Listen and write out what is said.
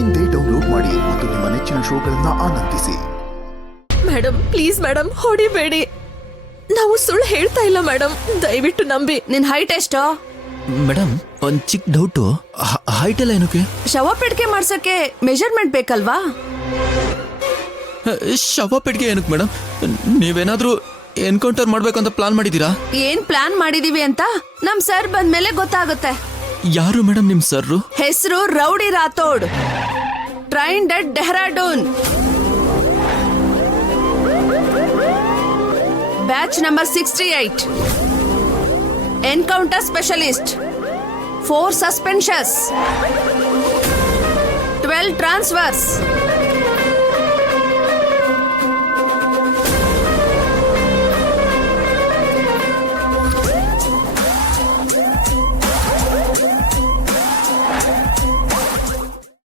ಇಂದೇ ಡೌನ್ಲೋಡ್ ಮಾಡಿ ಮತ್ತು ನಿಮ್ಮ ನೆಚ್ಚಿನ ಶೋಗಳನ್ನ ಆನಂದಿಸಿ. ಮೇಡಮ್ ಪ್ಲೀಸ್ ಮೇಡಮ್ ಹೊಡಿಬೇಡಿ, ನಾವು ಸುಳ್ಳು ಹೇಳ್ತಾ ಇಲ್ಲ ಮೇಡಮ್, ದಯವಿಟ್ಟು ನಂಬಿ. ನಿನ್ ಹೈಟ್ ಎಷ್ಟು? ಮೇಡಮ್ ಒಂದ್ ಚಿಕ್ಕ ಡೌಟು, ಹೈಟ್ ಎಲ್ಲ ಏನಕ್ಕೆ? ಶವ ಪೆಟ್ಟಿಗೆ ಮಾಡ್ಸಕ್ಕೆ ಮೆಜರ್ಮೆಂಟ್ ಬೇಕಲ್ವಾ? ಶವ ಪೆಟ್ಟಿಗೆ ಏನಕ್ಕೆ ಮೇಡಮ್? ನೀವೇನಾದ್ರೂ ಎನ್ಕೌಂಟರ್ ಮಾಡ್ಬೇಕಂತ ಪ್ಲಾನ್ ಮಾಡಿದೀರಾ? ಏನ್ ಪ್ಲಾನ್ ಮಾಡಿದೀವಿ ಅಂತ ನಮ್ ಸರ್ ಬಂದ್ಮೇಲೆ ಗೊತ್ತಾಗುತ್ತೆ. ಯಾರು ಮೇಡಮ್ ನಿಮ್ ಸರ್ರು? ಹೆಸರು rowdy Rathore, trained at Dehradun, batch number 68, encounter specialist, 4 suspensions, 12 transfers.